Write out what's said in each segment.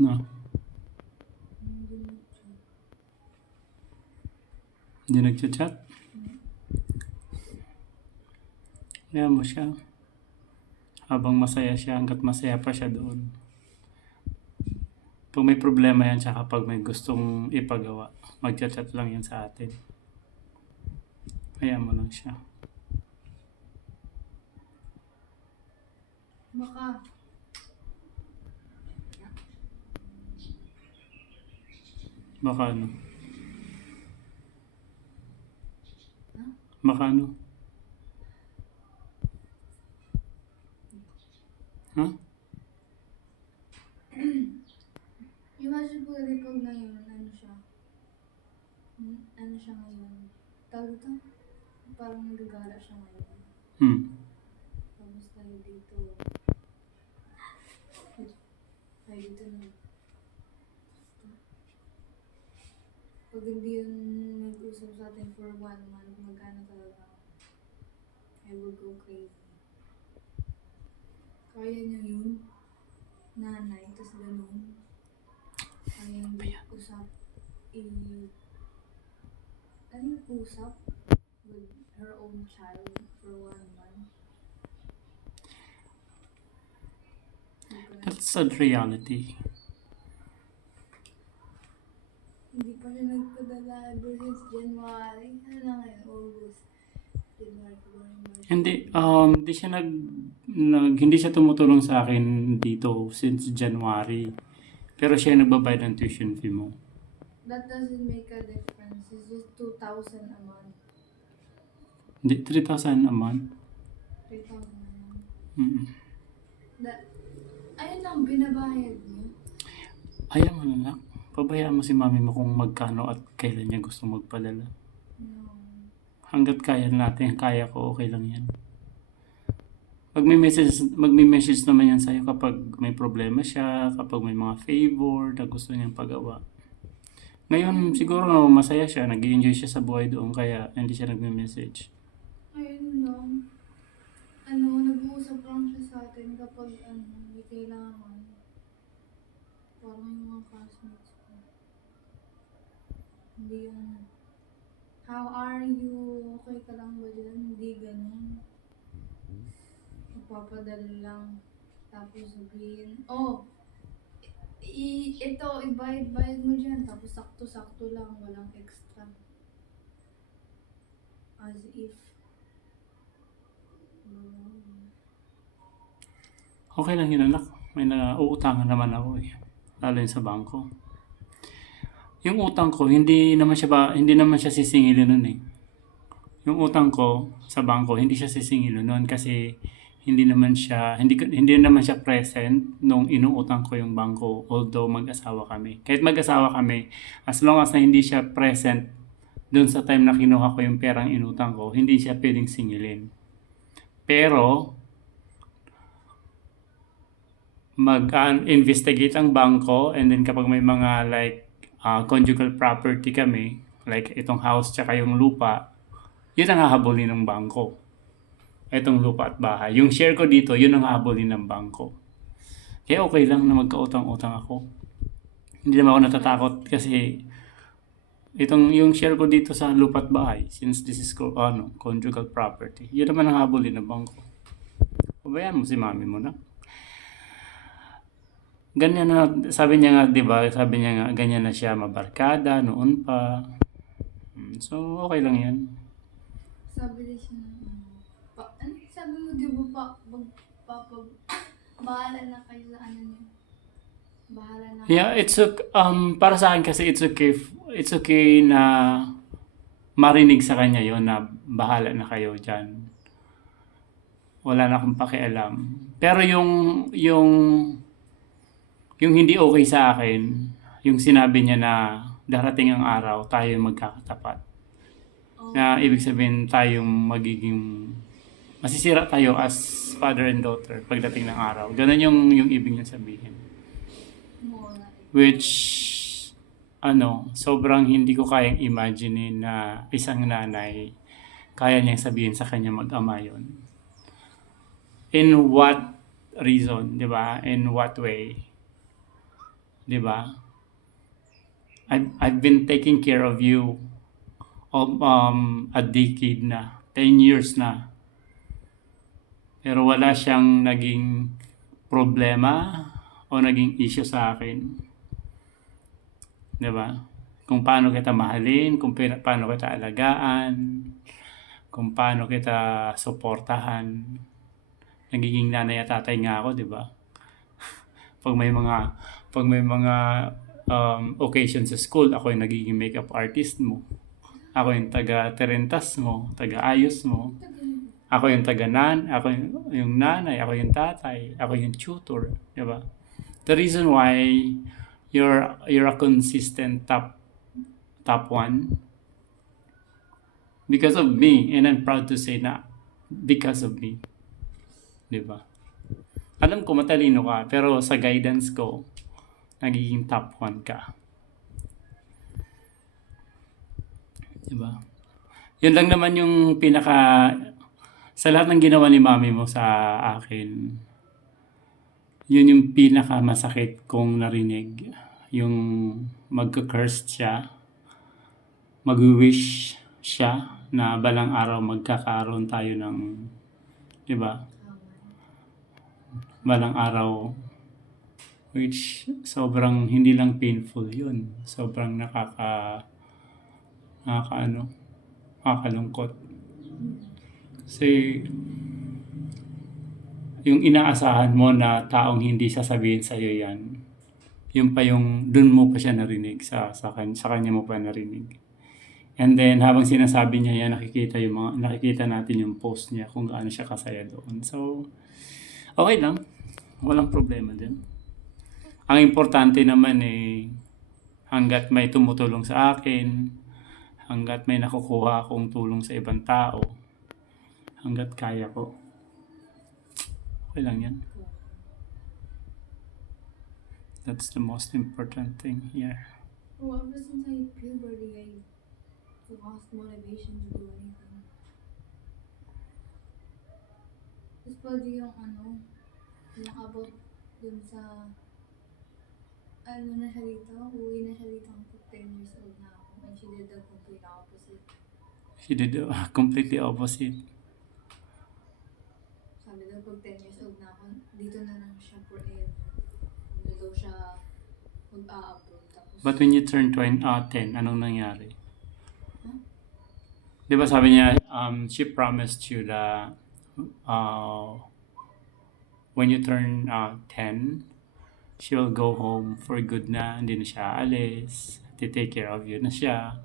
No, hindi nagchat-chat. Kaya mo siya. Habang masaya siya, hanggat masaya pa siya doon. Pag may problema yan, tsaka pag may gustong ipagawa, magchat-chat lang yan sa atin. Kaya mo lang siya. Baka, Baka ano? Huh? Baka ano? Ha? imagine po rin pag ngayon, ano siya? Ano siya ngayon? Tawag ito? Parang nagagala siya ngayon. Tapos tayo dito na. Pag hindi yun nag-usap sa atin for 1 month, magkano talaga? I will go crazy. Kaya niya yun? Nanay, tas ganun. Kaya hindi usap. Ano yung usap? With her own child for 1 month. That's sad reality. Hindi pa siya nagpadala ever since January. Ano na ngayon? August. January, February, March. Hindi siya tumutulong sa akin dito since January. Pero siya yung nagbabayad ng tuition fee mo. That doesn't make a difference. It's just 2,000 a month. Hindi, 3,000 a month. 3,000 a month. Mm. Ayun lang, binabayad niya. Ayaw mo na lang. Pabayaan mo si mami mo kung magkano at kailan niya gusto magpadala. No. Hanggat kaya natin, kaya ko, okay lang yan. Magme-message naman yan sa'yo kapag may problema siya, kapag may mga favor na gusto niyang pagawa. Ngayon, siguro masaya siya, nag-i-enjoy siya sa buhay doon, kaya hindi siya nagme-message. Ayun lang. Nag-uusap lang siya sa atin kapag may kailangan. Parang yung mga classmates ko. Hindi yung, how are you? Okay ka lang ba dyan? Hindi ganun. Magpapadala lang. Tapos sabihin, ito, ibayad mo dyan. Tapos sakto-sakto lang, walang extra. As if, Okay lang yun, anak. May nauutangan naman ako eh. Lalo yun sa bangko. Yung utang ko, hindi naman siya sisingilin nun eh. Yung utang ko sa bangko, hindi siya sisingilin nun kasi hindi naman siya present nung inuutang ko yung bangko, although mag-asawa kami. Kahit mag-asawa kami, as long as na hindi siya present doon sa time na kinuha ko yung perang inutang ko, hindi siya pwedeng singilin. Pero mag-investigate ang bangko, and then kapag may mga like conjugal property kami, like itong house tsaka yung lupa, yun ang hahabulin ng bangko. Itong lupa at bahay. Yung share ko dito, yun ang hahabulin ng bangko. Kaya okay lang na magkautang-utang ako. Hindi naman ako natatakot kasi yung share ko dito sa lupa at bahay, since this is conjugal property, yun naman ang hahabulin ng bangko. Pabayaan mo si mami mo na. Ganyan na, sabi niya nga, di ba? Sabi niya nga, ganyan na siya, mabarkada, noon pa. So, okay lang yan. sabi din siya sabi mo di ba bahala na kayo sa niya. Bahala na. Yeah, para sa akin kasi it's okay na marinig sa kanya yon na bahala na kayo dyan. Wala na akong pakialam. Pero yung hindi okay sa akin, yung sinabi niya na darating ang araw, tayo magkakatapat. Na ibig sabihin masisira tayo as father and daughter pagdating ng araw. Ganun yung ibig niya sabihin. Which, sobrang hindi ko kayang imagine na isang nanay kaya niyang sabihin sa kanya mag-ama yun. In what reason, di ba? In what way? Di ba? I've been taking care of you a decade na, 10 years na. Pero wala siyang naging problema o naging issue sa akin. Di ba? Kung paano kita mahalin, kung paano kita alagaan, kung paano kita suportahan. Nagiging nanay at tatay nga ako, di ba? Pag may mga occasion sa school, ako yung nagiging makeup artist mo. Ako yung taga-terentas mo, taga-ayos mo. Ako yung ako yung nanay, ako yung tatay, ako yung tutor, di ba? The reason why you're a consistent top one because of me, and I'm proud to say na because of me. Di ba? Alam ko matalino ka, pero sa guidance ko, nagiging top 1 ka. Di ba? Yun lang naman yung sa lahat ng ginawa ni mami mo sa akin, yun yung pinaka masakit kong narinig. Yung magka-curse siya, mag-wish siya na balang araw magkakaroon tayo ng, di ba? Balang araw, which sobrang hindi lang painful yun. Sobrang nakakalungkot. Kasi yung inaasahan mo na taong hindi sasabihin sa'yo yan, yun pa yung, dun mo pa siya narinig, sa kanya mo pa narinig. And then, habang sinasabi niya yan, nakikita natin yung post niya kung gaano siya kasaya doon. So, okay lang. Walang problema din. Ang importante naman hanggat may tumutulong sa akin, hanggat may nakukuha akong tulong sa ibang tao, hanggat kaya ko, okay lang yan. That's the most important thing here. Well, ever since I hit puberty, I lost motivation to do anything. Tapos pwede yung nakabot dun sa, na siya dito, uwi na siya dito ako 10 years old na ako. And she did the complete opposite. She did the completely opposite. Sabi daw pag 10 years old na ako, dito na lang siya forever. Hindi daw siya mag-a-abroad. Tapos, But when you turn 10, anong nangyari? Di ba sabi niya, she promised you that when you turn 10, she will go home for good na, hindi na siya alis, take care of you na siya.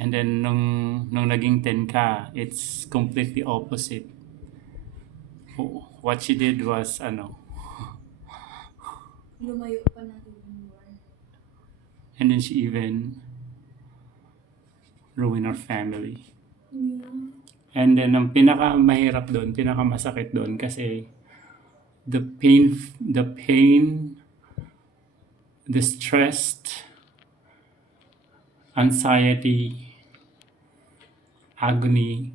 And then, nung naging 10 ka, it's completely opposite. What she did was, lumayo pa na even more. and then she even ruined our family. Yeah. And then, ang pinakamahirap doon, pinakamasakit doon, kasi the pain, the stress, anxiety, agony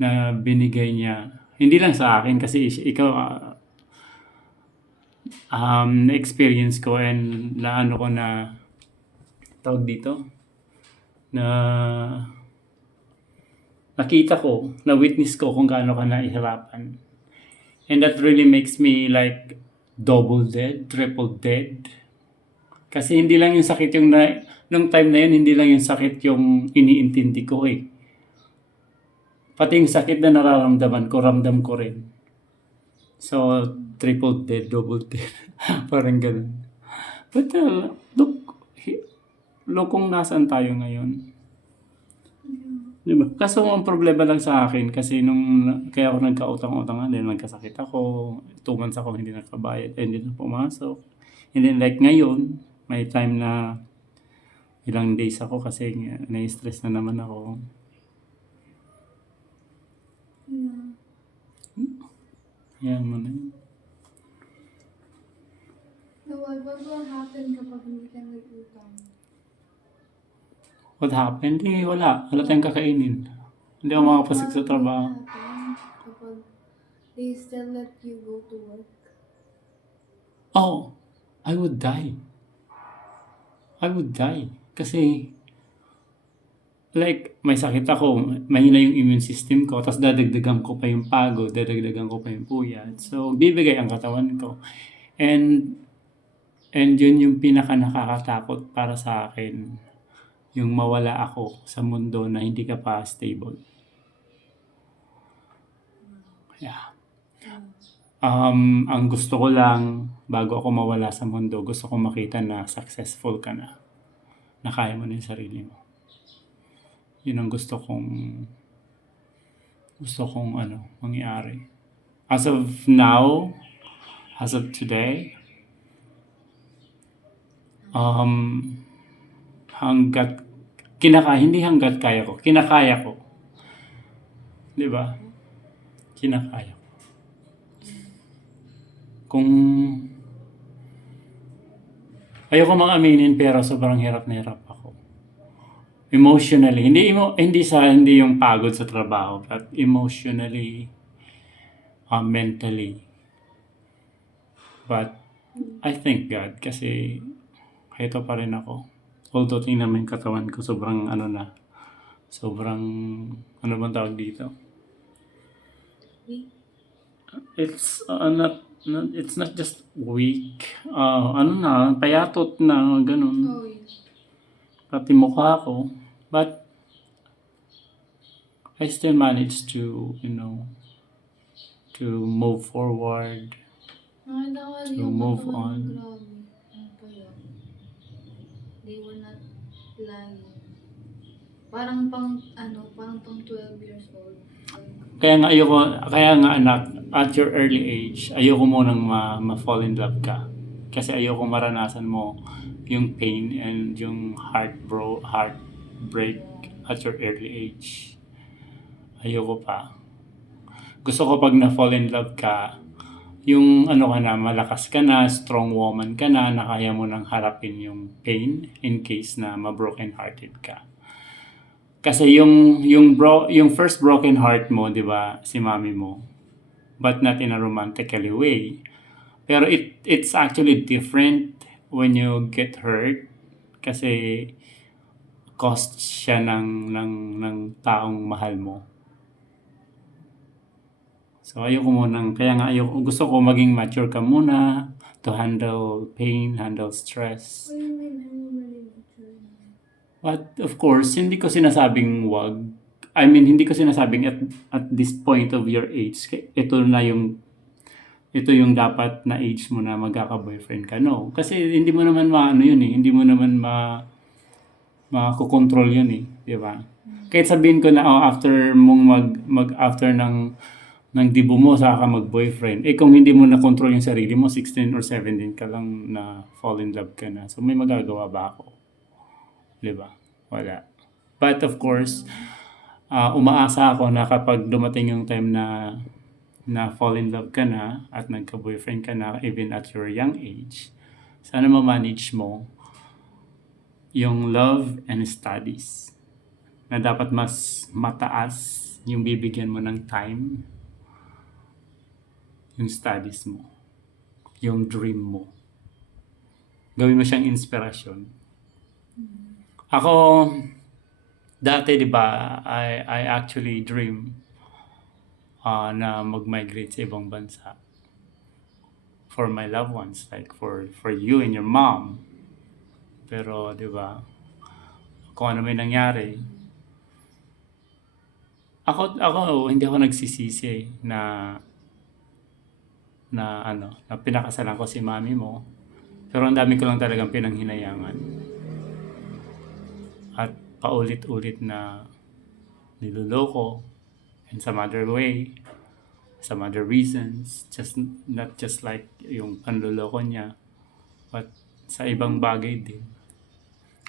na binigay niya. Hindi lang sa akin kasi ikaw na-experience ko and naano ko na tawag dito na nakita ko, na witness ko kung gaano ka nahihirapan. And that really makes me like double dead, triple dead. Kasi hindi lang yung sakit yung nung time na yun, hindi lang yung sakit yung iniintindi ko Pati yung sakit na nararamdaman ko, ramdam ko rin. So, triple dead, double dead. Parang ganun. But look kung nasaan tayo ngayon. Diba? Kaso ang problema lang sa akin kasi kaya ako nagkautang-utangan dahil nagkasakit ako, 2 months ako hindi nakabayad, hindi na pumasok. And then like ngayon, may time na ilang days ako kasi na-stress na naman ako. Yan mo na yun. So, what will happen kapag hindi ka nag-utang? What happened? Wala. Wala tayong kakainin. Hindi ako makapasok sa trabaho. What will happen kapag they still let you go to work? Oh, I would die. I would die. Kasi, like, may sakit ako, mahina yung immune system ko, tapos dadagdagan ko pa yung pagod, dadagdagan ko pa yung puyat. So, bibigay ang katawan ko. And yun yung pinaka nakakatakot para sa akin, yung mawala ako sa mundo na hindi ka pa stable. Yeah. Ang gusto ko lang, bago ako mawala sa mundo, gusto ko makita na successful ka na. Na kaya mo na yung sarili mo. Yun ang gusto kong mangyari. As of now, as of today, hindi hanggat kaya ko, kinakaya ko. Di ba? Kinakaya ko. Kung ayoko mang aminin, pero sobrang hirap na hirap ako. Emotionally, hindi yung pagod sa trabaho, but emotionally, mentally. But I thank God kasi ito pa rin ako. Although tingnan mo yung katawan ko, sobrang ano bang tawag dito? It's not just weak. Payatot na, ganun. Oh, yes. Pati mukha ko. But I still manage to, to move forward, to move on. Grabe. Ano pa yun? They were not lying. Parang pang 12 years old. Kaya nga anak, at your early age, ayoko munang ma-fall in love ka. Kasi ayoko maranasan mo yung pain and yung heartbreak at your early age. Ayoko pa. Gusto ko pag na-fall in love ka, yung malakas ka na, strong woman ka na kaya mo nang harapin yung pain in case na ma-broken hearted ka. Kasi yung first broken heart mo, 'di ba, si mami mo, but not in a romantically way. Pero it's actually different when you get hurt kasi cost siya ng taong mahal mo. So gusto ko maging mature ka muna to handle pain, handle stress. What do you mean I'm already mature? But of course, hindi ko sinasabing wag. I mean, hindi ko sinasabing at this point of your age, ito yung dapat na age mo na magkaka-boyfriend ka. No. Kasi hindi mo naman hindi mo naman makokontrol yun eh. Di ba? Kahit sabihin ko na, after mong after ng dibo mo, saka ka mag-boyfriend. Kung hindi mo na-control yung sarili mo, 16 or 17 ka lang na fall in love ka na. So, may magagawa ba ako? Diba? Wala. But of course, umaasa ako na kapag dumating yung time na fall in love ka na at nagka-boyfriend ka na even at your young age, sana ma-manage mo yung love and studies na dapat mas mataas yung bibigyan mo ng time, yung studies mo, yung dream mo. Gawin mo siyang inspirasyon. Ako, dati, di ba, I actually dream na mag-migrate sa ibang bansa for my loved ones, like for you and your mom. Pero, di ba, kung ano may nangyari, hindi ako nagsisisi na pinakasalan ko si mami mo. Pero ang dami ko lang talagang pinanghinayangan. At paulit-ulit na niloloko in some other way, some other reasons, not just like yung panloloko niya, but sa ibang bagay din.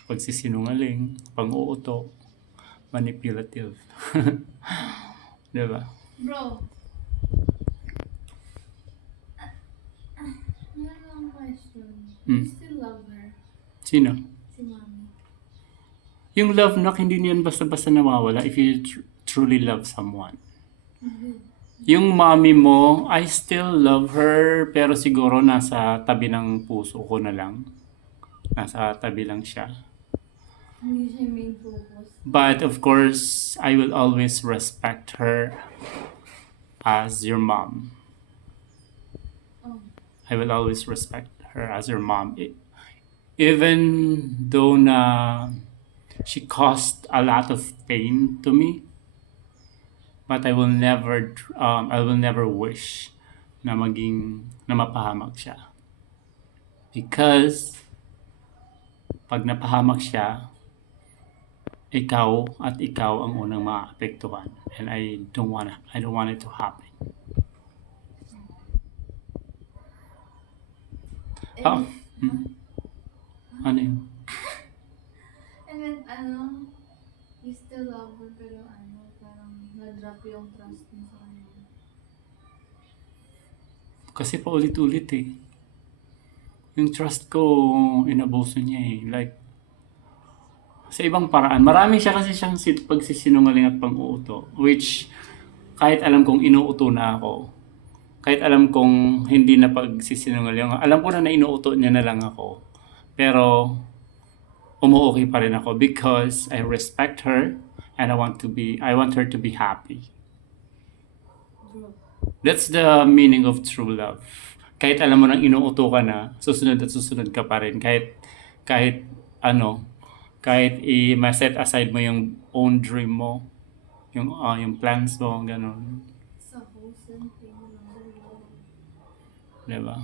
Pagsisinungaling, pang-uuto, manipulative. Diba? Bro. Meron lang question. You still love her? Sino? Si Mami. Yung love hindi niyan basta-basta nawawala if you truly love someone. Yung mami mo, I still love her, pero siguro nasa tabi ng puso ko na lang. Nasa tabi lang siya. Hindi siya yung main focus. But of course, I will always respect her as your mom. Oh. I will always respect her as your mom. Even though na she caused a lot of pain to me, but I will never wish na mapahamak siya. Because pag napahamak siya, ikaw ang unang maapektuhan, and I don't want it to happen. And, Oh, ano yun? and then, you still love her, pero parang na-drop yung trust mo sa kanya. Kasi paulit-ulit eh. Yung trust ko, inabuso niya eh. Like, sa ibang paraan. Marami siya kasi siyang pagsisinungaling at pang-uuto. Which, kahit alam kong inuuto na ako, kahit alam kong hindi na pagsisinungaling, alam ko na inuuto niya na lang ako. Pero, umuokay pa rin ako because I respect her and I want her to be happy. Bro. That's the meaning of true love. Kahit alam mo nang inuuto ka na, susunod at susunod ka pa rin. Kahit ma-set aside mo yung own dream mo, yung plans mo, ganun. Sa wholesome thing ng love. Diba?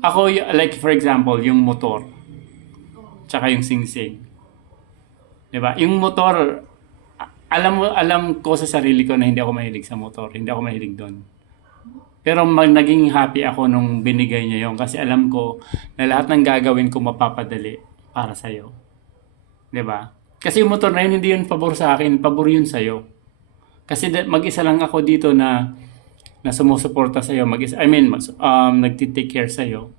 Ako, like for example, yung motor, tsaka yung sing-sing. Diba? Yung motor, alam ko sa sarili ko na hindi ako mahilig sa motor, hindi ako mahilig doon. Pero naging happy ako nung binigay niya yon kasi alam ko na lahat ng gagawin ko mapapadali para sa'yo. 'Di ba? Kasi yung motor na yun, hindi yun pabor sa akin, pabor yun sa'yo. Kasi mag-isa lang ako dito na sumusuporta sa'yo, nagtitake care sa'yo.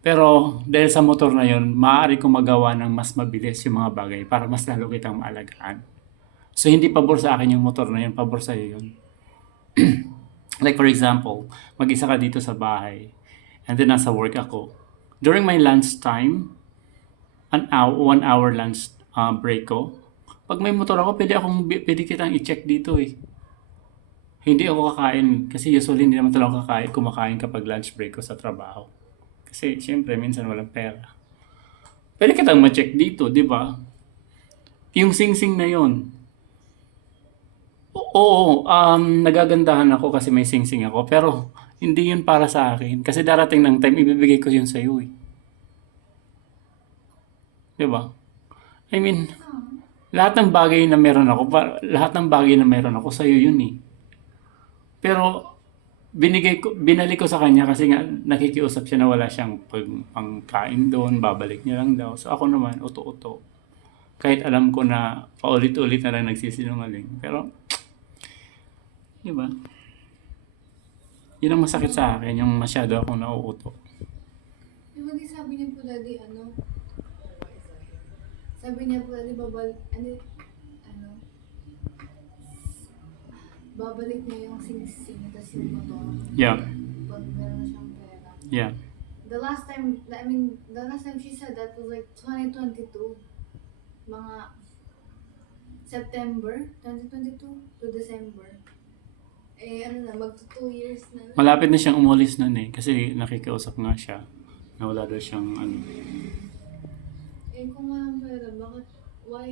Pero dahil sa motor na yun, maaari kong magawa ng mas mabilis yung mga bagay para mas lalo kitang maalagaan. So hindi pabor sa akin yung motor na yun, pabor sa'yo yun. Like for example, mag-isa ka dito sa bahay and then nasa work ako. During my lunch time, 1 hour lunch break ko, pag may motor ako, pwede kitang i-check dito eh. Hindi ako kakain kasi usually hindi naman talaga kumakain kapag lunch break ko sa trabaho. Kasi syempre minsan walang pera. Pwede kitang ma-check dito, di ba? Yung sing-sing na yon. Oo, nagagandahan ako kasi may sing-sing ako. Pero, hindi yun para sa akin. Kasi darating ng time, ibibigay ko yun sa'yo eh. Diba? I mean, lahat ng bagay na meron ako, sa'yo yun eh. Pero, binalik ko sa kanya kasi nga nakikiusap siya na wala siyang pangkain doon, babalik niya lang daw. So ako naman, uto-uto. Kahit alam ko na paulit-ulit na lang nagsisinungaling. Pero, diba? Yun ang masakit sa akin, yung masyado akong nauuto. Diba di sabi niya po daddy, sabi niya po daddy, babalik niya yung sing-sing, tas yung motor. Yeah. Pag meron na siyang pera. Yeah. The last time she said that was like 2022. Mga September 2022 to December. Magto 2 years na. Malapit na siyang umulis nun eh. Kasi nakikiusap nga siya. Na wala daw siyang Kung walang pera, why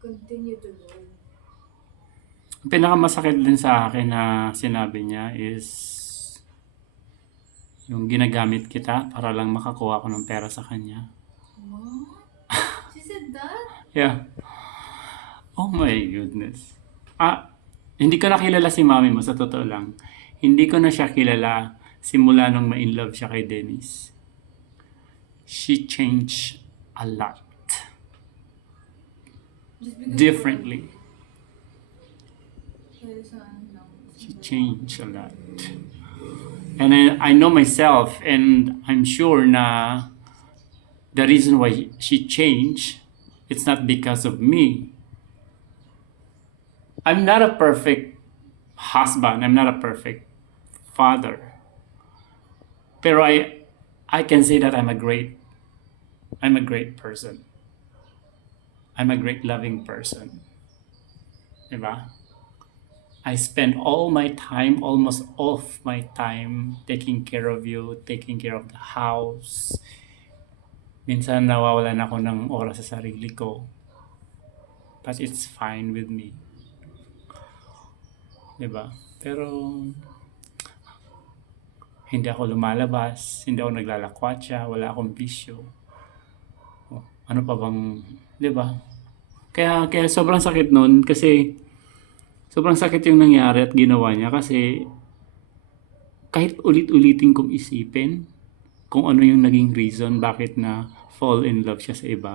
continue to go? Ang pinakamasakit din sa akin na sinabi niya is yung ginagamit kita para lang makakuha ko ng pera sa kanya. What? She said that? Yeah. Oh my goodness. Hindi ko na kilala si mami mo, sa totoo lang. Hindi ko na siya kilala simula nung ma-in love siya kay Dennis. She changed a lot. Differently. She changed a lot. And I know myself, and I'm sure na the reason why she changed, it's not because of me. I'm not a perfect husband. I'm not a perfect father. Pero I can say that I'm a great I'm a great person. I'm a great loving person. Diba? I spend all my time, almost all of my time, taking care of you, taking care of the house. Minsan nawawalan ako ng oras sa sarili ko. But it's fine with me. Diba? Pero hindi ako lumalabas, hindi ako naglalakwatsa, wala akong bisyo. Oh, ano pa bang, 'di ba? Kaya sobrang sakit nun kasi sobrang sakit yung nangyari at ginawa niya kasi kahit ulit-ulitin kong isipin kung ano yung naging reason bakit na fall in love siya sa iba.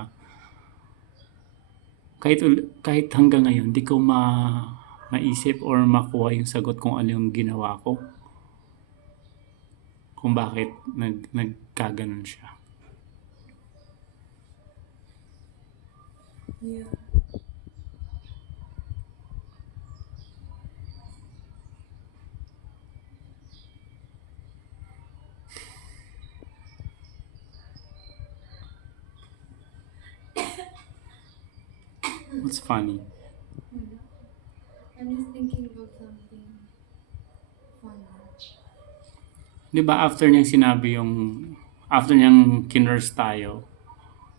Kahit hanggang ngayon di ko maisip or makuha yung sagot kung ano yung ginawa ko. Kung bakit nagkaganon siya. Yeah. What's funny? I'm just thinking about something funny. Di ba after niyang sinabi after niyang kinurse tayo,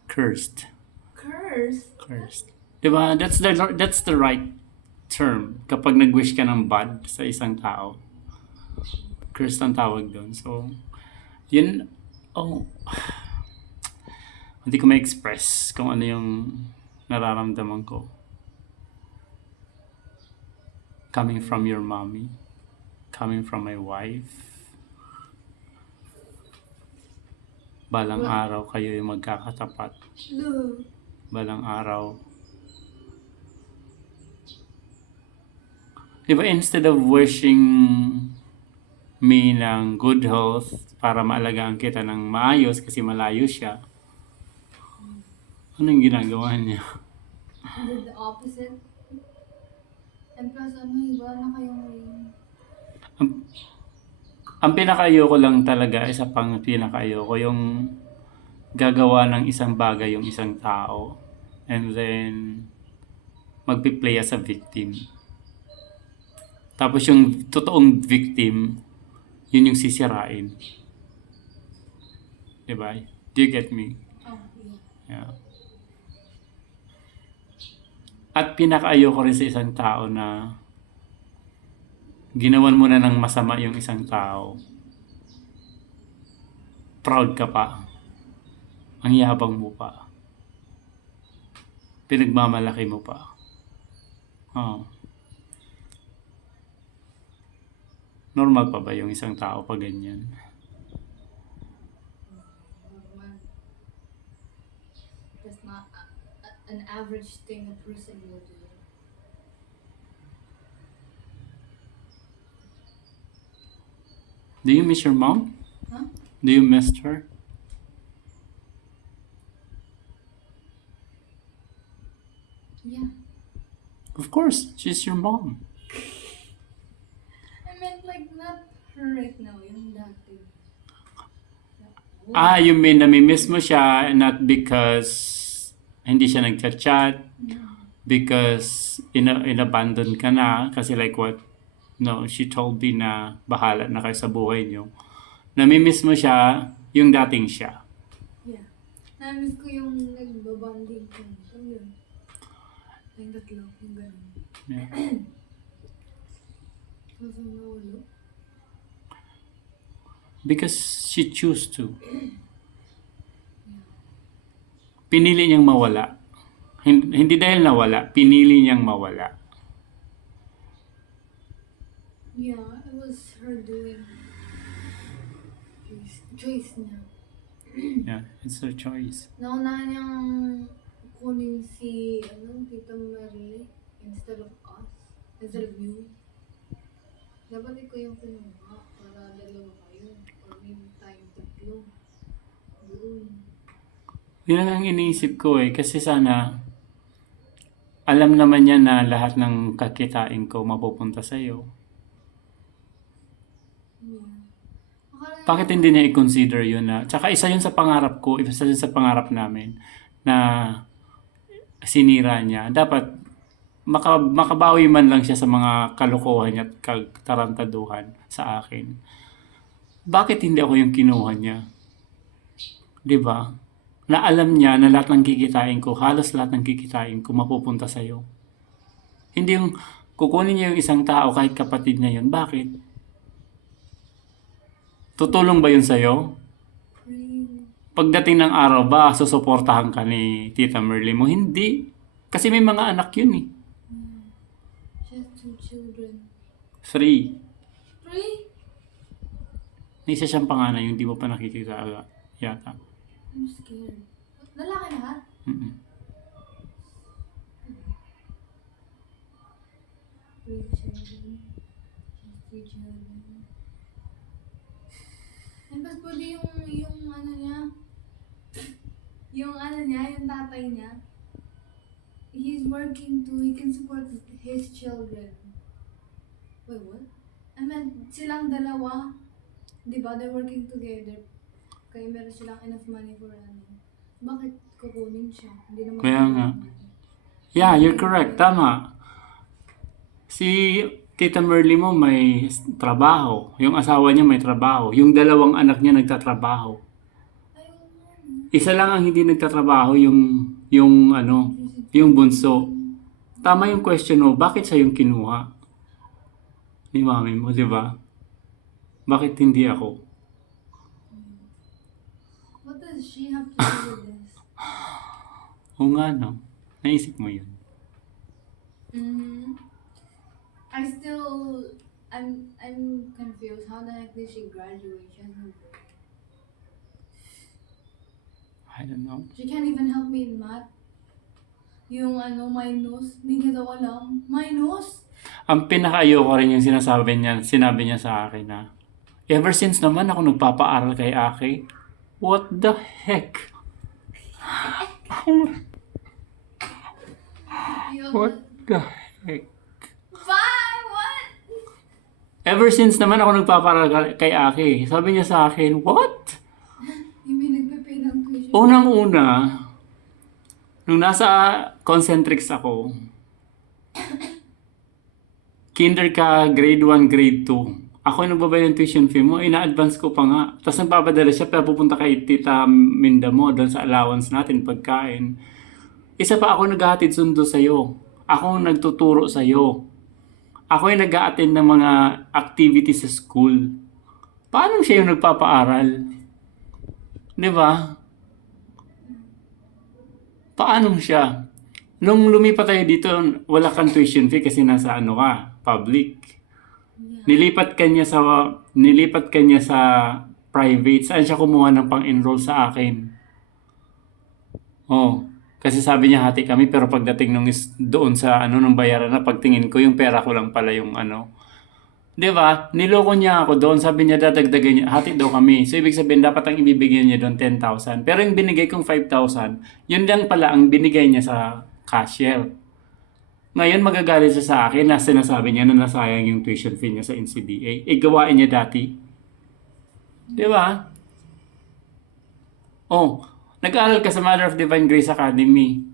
cursed. Curse? Di ba? That's the right term kapag nag-wish ka ng bad sa isang tao. Cursed ang tawag doon. So, yun, hindi ko ma-express kung ano yung nararamdaman ko. Coming from your mommy, coming from my wife. Balang araw kayo yung magkakatapat. No. Balang araw. Diba instead of wishing me ng good health para maalagaan kita ng maayos kasi malayo siya, anong ginagawa niya? He did the opposite. And plus, iba na kayong Ang pinaka-ayoko lang talaga, isa pang pinaka-ayoko, yung gagawa ng isang bagay yung isang tao and then magpi-play as a victim. Tapos yung totoong victim, yun yung sisirain. Diba? Do you get me? yeah. Yeah. At pinaka-ayoko rin sa isang tao na ginawan mo na ng masama yung isang tao. Proud ka pa. Ang yabang mo pa. Pinagmamalaki mo pa. Oh. Normal pa ba yung isang tao pag ganyan? That's not an average thing a person will do. Do you miss your mom? Huh? Do you miss her? Yeah. Of course, she's your mom. I meant like not her right now, yung dati. You mean nami-miss mo siya not because hindi siya nagchat-chat, because inabandon ka na, kasi like what, no, she told me na bahala na kayo sa buhay niyo. Nami-miss mo siya, yung dating siya. Yeah. Na-miss ko yung nagbabanding ko. Ano yun? Yung tatlo, yung ganun. Yeah. Kasi nawalo. Because she chose to. Pinili niyang mawala. Hindi dahil nawala, pinili niyang mawala. Yeah, it was her doing. Choice niya. Yeah, it's her choice. Naunahan niyang kunin si, Tita Marie instead of us. Instead of you. Dapat ikaw yung kinuha para dalawa kayo. Or maybe tayong tatlo. Doon. Yun lang ang iniisip ko kasi sana alam naman niya na lahat ng kakitain ko mapupunta sa'yo. Yeah. Akala Bakit hindi niya i-consider yun na, tsaka isa yun sa pangarap ko, isa yun sa pangarap namin na sinira niya. Dapat makabawi man lang siya sa mga kalokohan niya at katarantaduhan sa akin. Bakit hindi ako yung kinuha niya? 'Di ba? Na alam niya na lahat ng kikitain ko, halos lahat ng kikitain ko mapupunta sa'yo. Hindi yung kukunin niya yung isang tao kahit kapatid niya yun. Bakit? Tutulong ba yun sa'yo? Really? Pagdating ng araw ba, susuportahan ka ni Tita Merly mo? Hindi. Kasi may mga anak yun eh. She has 2 children. 3. 3? May isa siyang panganay yung di mo pa nakikita yata. I'm scared. Lalaki lahat? Mm-mm. 3 children. She has 3 children. And mas pwede yung ano niya, yung tatay niya, he's working too, he can support his children. Wait, what? I meant, silang dalawa, di ba, they're working together, kaya meron silang enough money for ano. Bakit kukunin siya? Hindi naman Kaya nga. Yeah, you're correct. Tama. Si Tita Merly mo may trabaho. Yung asawa niya may trabaho. Yung dalawang anak niya nagtatrabaho. Ayun. Isa lang ang hindi nagtatrabaho, yung bunso. Tama yung question mo, bakit siya yung kinuha? Ni mami mo, di ba? Bakit hindi ako? What does she have to do with this? O nga no, naisip mo yun. Mm-hmm. I'm confused. How the heck did she graduate? She has no work. I don't know. She can't even help me in math. Yung minus, hindi niya daw alam. Minus? Ang pinaka-ayoko rin yung sinabi niya sa akin na, ever since naman ako nagpapaaral kay Aki, what the heck? What the heck? Why? What? Ever since naman ako nagpapaaral kay Aki, sabi niya sa akin, what? Yung may nagpe-pay ng tuition. Unang-una, nung nasa concentrics ako, kinder ka, grade 1, grade 2. Ako yung nagbabayad ng tuition fee mo, ina-advance ko pa nga. Tapos nagpapadala siya, pero pupunta kay Tita Minda mo, doon sa allowance natin, pagkain. Isa pa ako naghahatid sundo sa'yo. Ako ang nagtuturo sa'yo. Ako yung nag-a-attend ng mga activities sa school. Paano siya yung nagpapaaral? Di ba? Paano siya? Nung lumipat tayo dito, wala kang tuition fee kasi nasa public. Nilipat kanya sa private. Saan siya kumuha ng pang-enroll sa akin? Oh, kasi sabi niya hati kami pero pagdating nung doon sa nung bayaran na pagtingin ko yung pera ko lang pala yung 'Di ba? Niloko niya ako doon. Sabi niya dadagdagan niya, hati daw kami. So ibig sabihin dapat ang ibibigay niya doon 10,000. Pero yung binigay kong 5,000, yun lang pala ang binigay niya sa cashier. Ngayon magagalit siya sa akin na sinasabi niya na nasayang yung tuition fee niya sa NCBA. Gawain niya dati. 'Di ba? Oh, nag-aaral ka sa Mother of Divine Grace Academy.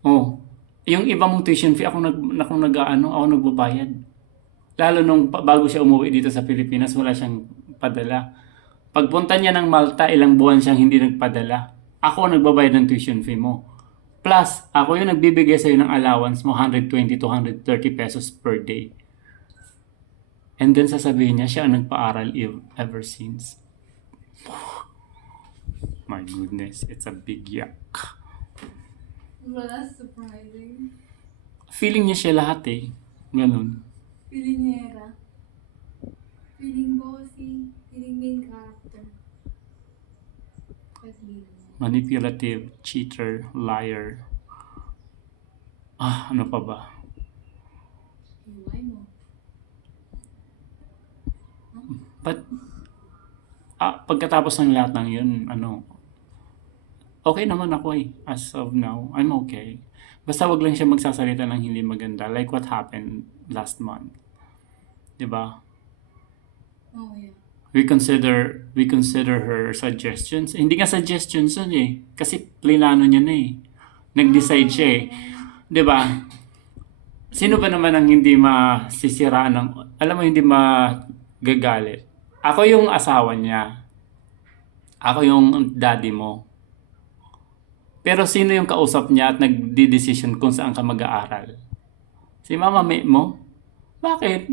Oh, yung iba mong tuition fee ako nagbabayad. Lalo nung bago siya umuwi dito sa Pilipinas, wala siyang padala. Pagpunta niya ng Malta, ilang buwan siyang hindi nagpadala. Ako ang nagbabayad ng tuition fee mo. Plus, ako yung nagbibigay sa'yo ng allowance mo, 120 to 130 pesos per day. And then sasabihin niya, siya ang nagpaaral ever since. My goodness, it's a big yuck. Well, that's surprising. Feeling niya siya lahat eh. Ganun. Feeling nera. Feeling bossy. Feeling main character. Manipulative, cheater, liar. Ano pa ba? Why mo? But, pagkatapos ng lahat ng yun, okay naman ako eh. As of now, I'm okay. Basta wag lang siya magsasalita ng hindi maganda. Like what happened last month. Diba? Oh, yeah. we consider her suggestions. Hindi nga suggestions yun eh. Kasi plinano niya na eh. Nag-decide siya eh. 'Di ba? Sino ba naman ang hindi masisiraan ng, alam mo, hindi magagalit? Ako yung asawa niya. Ako yung daddy mo. Pero sino yung kausap niya at nagdi-decision kung saan ka mag-aaral? Si mama mo? Bakit?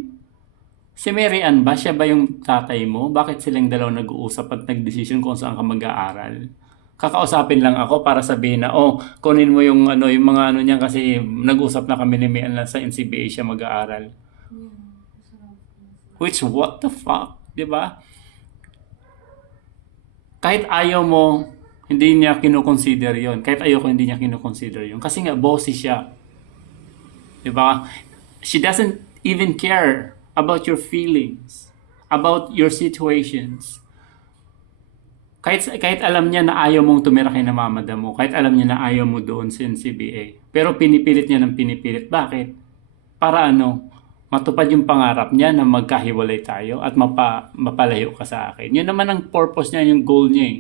Si Mary Ann ba? Siya ba yung tatay mo? Bakit silang dalawa nag-uusap at nag-decision kung saan ka mag-aaral? Kakausapin lang ako para sabihin na, oh, kunin mo yung ano, yung mga ano niya kasi nag-usap na kami ni Mary Ann na sa NCBA siya mag-aaral. Which, what the fuck? 'Di ba? Kahit ayaw mo, hindi niya kinoconsider yon. Kahit ayaw ko, hindi niya kinoconsider yon. Kasi nga, bossy siya. 'Di ba? She doesn't even care about your feelings, about your situations. Kahit alam niya na ayaw mong tumira kay na mamada mo, kahit alam niya na ayaw mo doon sa NCBA, pero pinipilit niya ng pinipilit. Bakit? Para ano? Matupad yung pangarap niya na magkahiwalay tayo at mapalayo ka sa akin. Yun naman ang purpose niya, yung goal niya eh.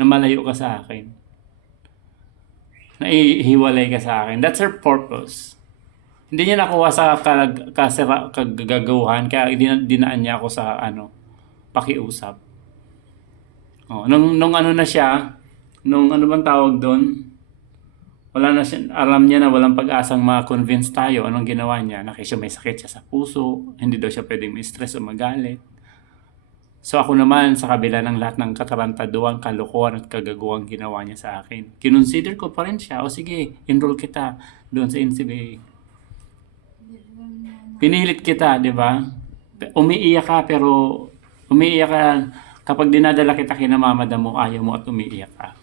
Na malayo ka sa akin. Na ihiwalay ka sa akin. That's her purpose. Hindi niya nakuha sa kagagawahan, kaya dinaan niya ako sa pakiusap. Oh, nung ano na siya, nung ano bang tawag doon, wala na siya, alam niya na walang pag-asang ma-convince tayo. Anong ginawa niya? May sakit siya sa puso, hindi daw siya pwedeng ma-stress o magalit. So ako naman, sa kabila ng lahat ng katarantaduan, kalokohan at kagaguhang ginawa niya sa akin, kinonsider ko pa rin siya, o sige, enroll kita doon sa NCBA. Pinilit kita, di ba? Umiiyak ka, pero umiiyak ka kapag dinadala kita kinamamada mo, ayaw mo at umiiyak ka.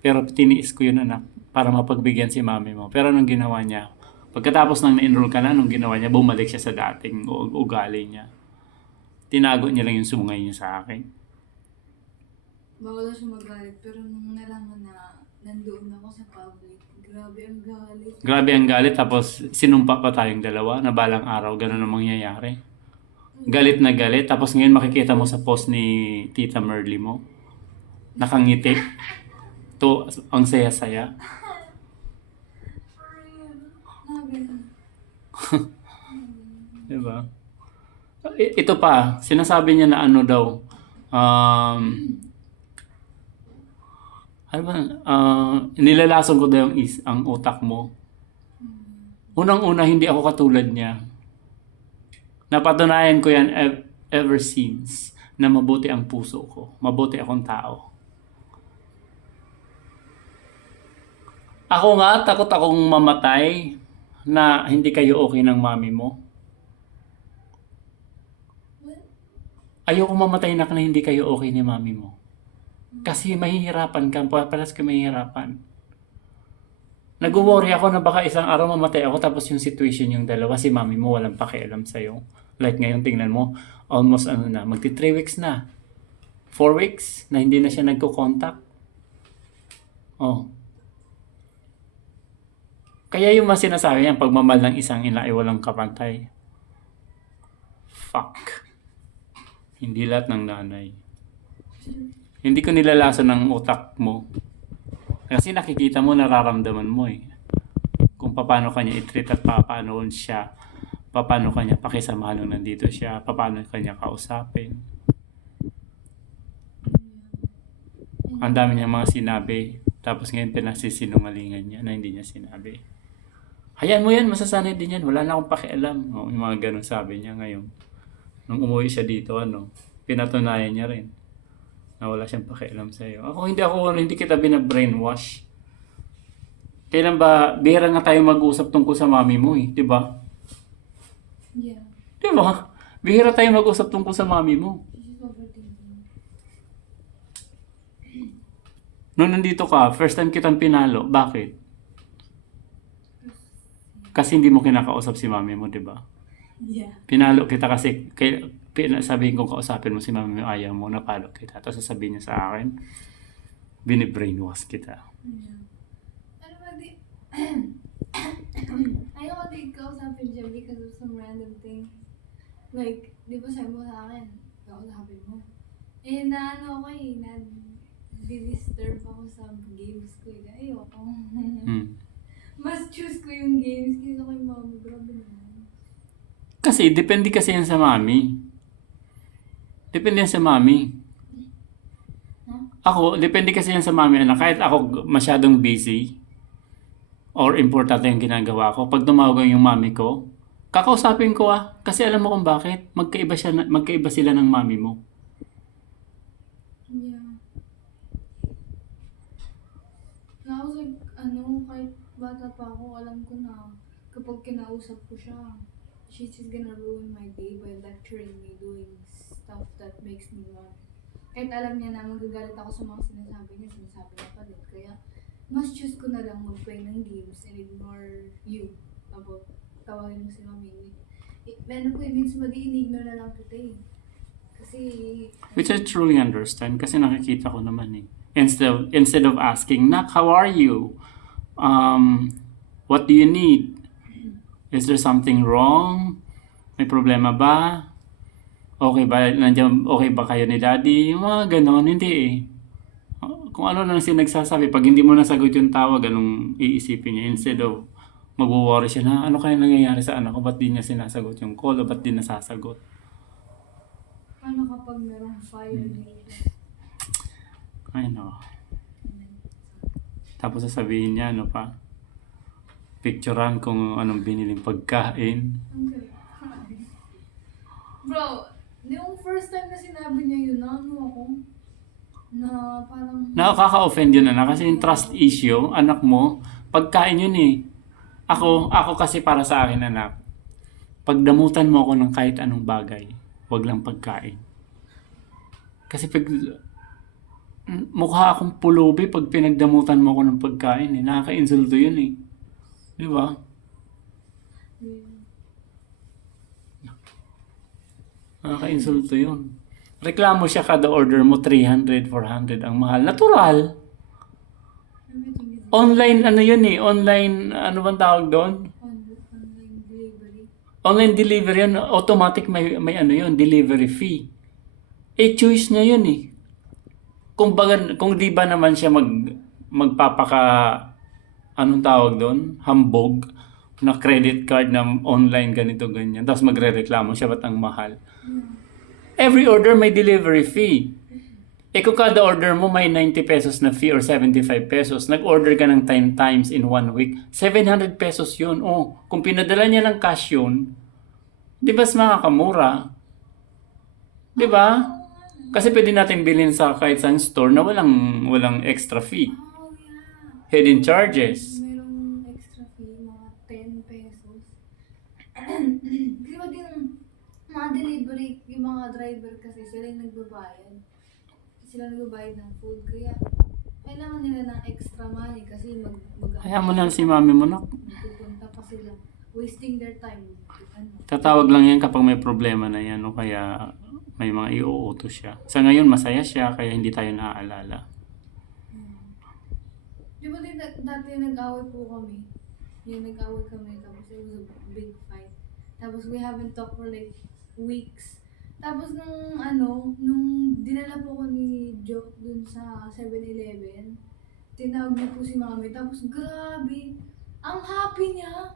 Pero tiniis ko yun, anak, para mapagbigyan si mami mo. Pero anong ginawa niya? Pagkatapos nang na-enroll ka na, anong ginawa niya? Bumalik siya sa dating ugali niya. Tinago niya lang yung sungay niya sa akin. Bawal siya magalit, pero nung nalaman na nandoon ako sa public, grabe ang galit. Grabe ang galit, tapos sinumpa pa tayong dalawa na balang araw, ganun ang mangyayari. Galit na galit, tapos ngayon makikita mo sa post ni Tita Merly mo. Nakangiti. To, ang saya-saya. Diba? Ito pa, sinasabi niya na ano daw, ano ba, nilalason ko daw ang utak mo. Unang-una, hindi ako katulad niya. Napatunayan ko yan ever since na mabuti ang puso ko. Mabuti akong tao. Ako nga, takot akong mamatay na hindi kayo okay ng mami mo. Ayoko mamatay na hindi kayo okay ni mami mo. Kasi mahihirapan ka, palas ka mahihirapan. Nag-worry ako na baka isang araw mamatay ako tapos yung situation yung dalawa, si mami mo walang pakialam sa'yo. Like ngayon, tingnan mo, almost magti 3 weeks na. 4 weeks na hindi na siya nagko-contact. Oh. Kaya yung mga sinasabi niya, pagmamahal ng isang ina ay walang kapantay. Fuck. Hindi lahat ng nanay. Hindi ko nilalason ng utak mo. Kasi nakikita mo, nararamdaman mo eh. Kung paano kanya i-treat at paano kanya pakisamahan nung nandito siya, paano kanya kausapin. Ang dami niya mga sinabi, tapos ngayon pinagsisinungalingan niya na hindi niya sinabi. Hayaan mo yan, masasanay din yan, wala na akong pakialam. O, yung mga ganun sabi niya ngayon. Nung umuwi siya dito, pinatunayan niya rin na wala siyang pakialam sa'yo. Hindi kita bina-brainwash. Kailan ba, bihira nga tayo mag-usap tungkol sa mami mo eh, di ba? Yeah. Di ba? Bihira tayo mag-usap tungkol sa mami mo. Nung nandito ka, first time kitang pinalo, bakit? Kasi hindi mo kinakausap si mami mo, di ba? Yeah. Pinalo kita kasi, sabihin kong kausapin mo si mami mo, ayaw mo, napalo kita. Tapos sasabihin niya sa akin, binibrainwash kita. Yeah. Ano ba di... Ayaw ko din kausapin siya because of some random thing. Like, di ba sabi mo sa akin, kausapin mo. Eh, na ano ako eh, na-disturb ako sa games ko eh. Ayoko. Mas choose ko yung games kaysa kay mami. Grabe naman. Kasi, depende kasi yan sa mami. Depende yan sa mami. Huh? Ako, depende kasi yan sa mami, anak. Kahit ako masyadong busy or importante yung ginagawa ko, pag tumawag yung mami ko, kakausapin ko Kasi alam mo kung bakit. Magkaiba sila ng mami mo. Yeah. Na I was like, kahit bata pa ako, alam ko na kapag kinausap ko siya, she's just gonna ruin my day by lecturing me doing stuff that makes me mad. Kahit alam niya na magagalit ako sa mga sinasabi niya pa din. Kaya, mas choose ko na lang mag-play ng games and ignore you about tawagin mo si mami. Minsan madi-ignore na lang kita eh. Kasi, Which I truly understand kasi nakikita ko naman eh. Instead of asking, Nak, how are you? What do you need? Is there something wrong? May problema ba? Okay ba kayo ni daddy? Yung mga ganon, hindi eh. Kung ano lang siya nagsasabi, pag hindi mo nasagot yung tawag, anong iisipin niya? Instead of mag-worry siya na, ano kaya nangyayari sa anak ko? Ba't di niya sinasagot yung call o ba't di nasasagot? paano kapag merong fire dito? I know. Tapos sasabihin niya, ano pa? Picturean kung anong biniling pagkain. Okay. Bro, yung first time na sinabi niya yun, na parang... Nakaka-offend yun, anak. Kasi yung trust issue, anak mo, pagkain yun eh. Ako kasi para sa akin, anak, pagdamutan mo ako ng kahit anong bagay, wag lang pagkain. Kasi mukha akong pulubi pag pinagdamutan mo ako ng pagkain eh. Nakaka-insulto yun eh. Di ba? Nakaka-insulto yun. Reklamo siya kada order mo 300, 400 ang mahal. Natural. Everything is Online yun eh. Online, ano bang tawag doon? online delivery. Online delivery yun. Automatic may yun, delivery fee. Choice niya yun eh. Kung di ba naman siya magpapaka, anong tawag doon? Hambog na credit card na online ganito ganyan. Tapos magrereklamo siya ba't ang mahal. Every order may delivery fee. Kung kada order mo may 90 pesos na fee or 75 pesos, nag-order ka ng 10 times in 1 week, 700 pesos yun. Kung pinadala niya ng cash yun, di ba mas makakamura? Di ba? Kasi pwede natin bilhin sa kahit saan store na walang extra fee. Oh, yeah. Hidden charges. Merong extra fee, mga 10 pesos. Di ba yung mga delivery, yung mga driver kasi sila yung nagbabayad. Sila nagbabayad ng food. Kaya kailangan nila ng extra money kasi Kaya mo na si mami mo na. magpupunta pa sila. Wasting their time. Tatawag lang yan kapag may problema na yan o kaya may mga iuutos siya. Sa ngayon masaya siya kaya hindi tayo naaalala. Di ba dati nag-away po kami? Nag-away kami tapos it was a big fight. Tapos we haven't talked for like weeks. Tapos nung dinala po ko ni Joe dun sa 7-Eleven, tinawag niya po si mami. Tapos grabe, ang happy niya.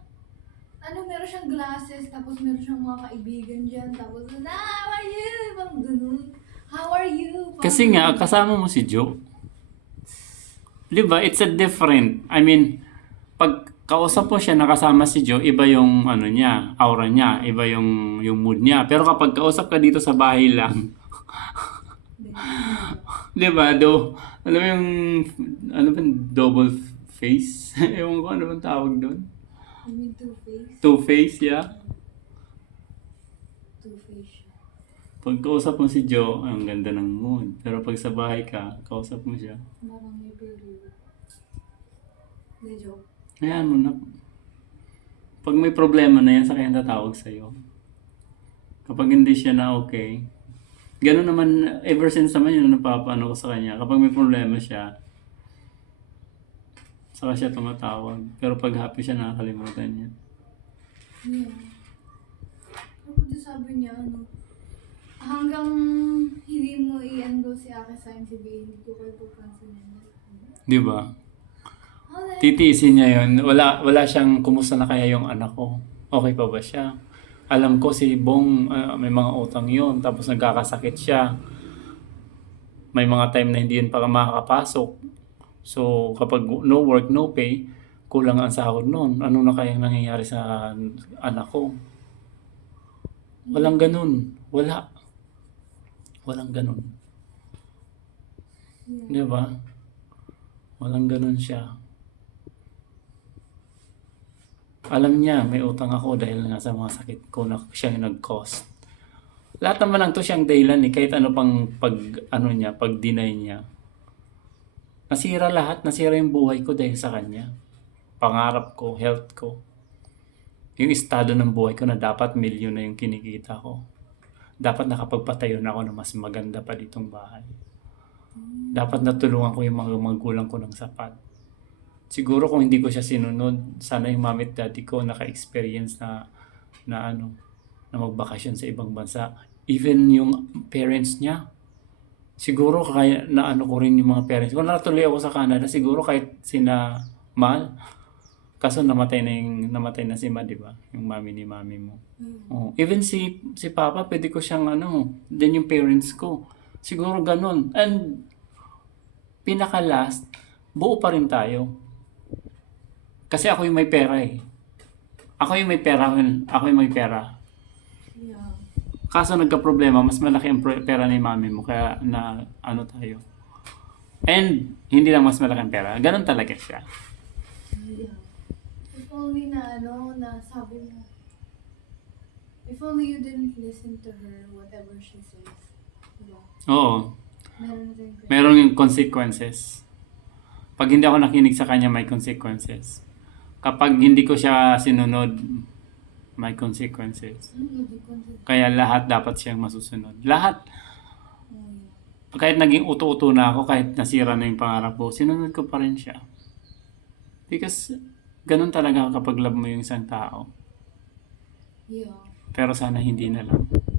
Meron siyang glasses, tapos meron siyang mga kaibigan dyan. Tapos, how are you? Parang ganun. How are you? Parang Kasi nga, kasama mo si Joe. Di ba? It's a different, pag kausap mo siya nakasama si Joe, iba yung niya, aura niya, iba yung mood niya. Pero kapag kausap ka dito sa bahay lang, di ba? Alam mo yung, double face? Ewan ko, ano bang tawag doon? You mean two-face? Two-face, yeah. Two-face siya. Pag kausap mo si Joe, ang ganda ng mood. Pero pag sa bahay ka, kausap mo siya. Parang may period. Hindi, joke. Ayan mo na. Pag may problema na yan, sa kanya tatawag sa'yo. Kapag hindi siya na okay. Ganun naman, ever since naman yun, napapano ko sa kanya. Kapag may problema siya, saka siya tumatawag. Pero pag happy siya, nakakalimutan niya. Yeah. Tapos sabi niya, Hanggang hindi mo i-enroll si Ate sa MCBA, hindi ko kayo papansinin. Di ba? Oh, like, Titiisin niya yun. Wala siyang kumusta na kaya yung anak ko. Okay pa ba siya? Alam ko si Bong may mga utang yun. Tapos nagkakasakit siya. May mga time na hindi yun para makakapasok. So kapag no work, no pay, kulang ang sahod noon. Ano na kayang nangyayari sa anak ko? Walang ganun. Walang ganun. Di ba? Walang ganun siya. Alam niya, may utang ako dahil nga sa mga sakit ko na siya yung nag-cause. Lahat naman lang to siyang dahilan eh, kahit ano pang pag-deny niya. Nasira yung buhay ko dahil sa kanya. Pangarap ko, health ko. Yung estado ng buhay ko na dapat milyon na yung kinikita ko. Dapat nakapagpatayo na ako na mas maganda pa ditong bahay. Dapat natulungan ko yung mga magulang ko ng sapat. Siguro kung hindi ko siya sinunod, sana yung mami at daddy ko naka-experience na magbakasyon sa ibang bansa. Even yung parents niya. Siguro kaya ko rin yung mga parents. Kung natuloy ako sa Canada, siguro kahit sina Ma, kaso namatay na si Ma, di ba? Yung mami ni mami mo. Oh, even si Papa, pwede ko siyang then yung parents ko. Siguro ganun. And pinaka-last, buo pa rin tayo. Kasi ako yung may pera eh. Ako yung may pera. yeah. Kaso nagka-problema, mas malaki ang pera ni mami mo. Kaya tayo. And hindi lang mas malaki ang pera. Ganun talaga siya. Yeah. If only na sabi mo, if only you didn't listen to her, whatever she says. Diba? Oo. Meron din. Meron yung consequences. Pag hindi ako nakinig sa kanya, may consequences. Kapag hindi ko siya sinunod, may consequences. Kaya lahat dapat siyang masusunod. Lahat. Kahit naging uto-uto na ako, kahit nasira na yung pangarap ko, sinunod ko pa rin siya. Because ganun talaga kapag love mo yung isang tao. Yeah. Pero sana hindi na lang.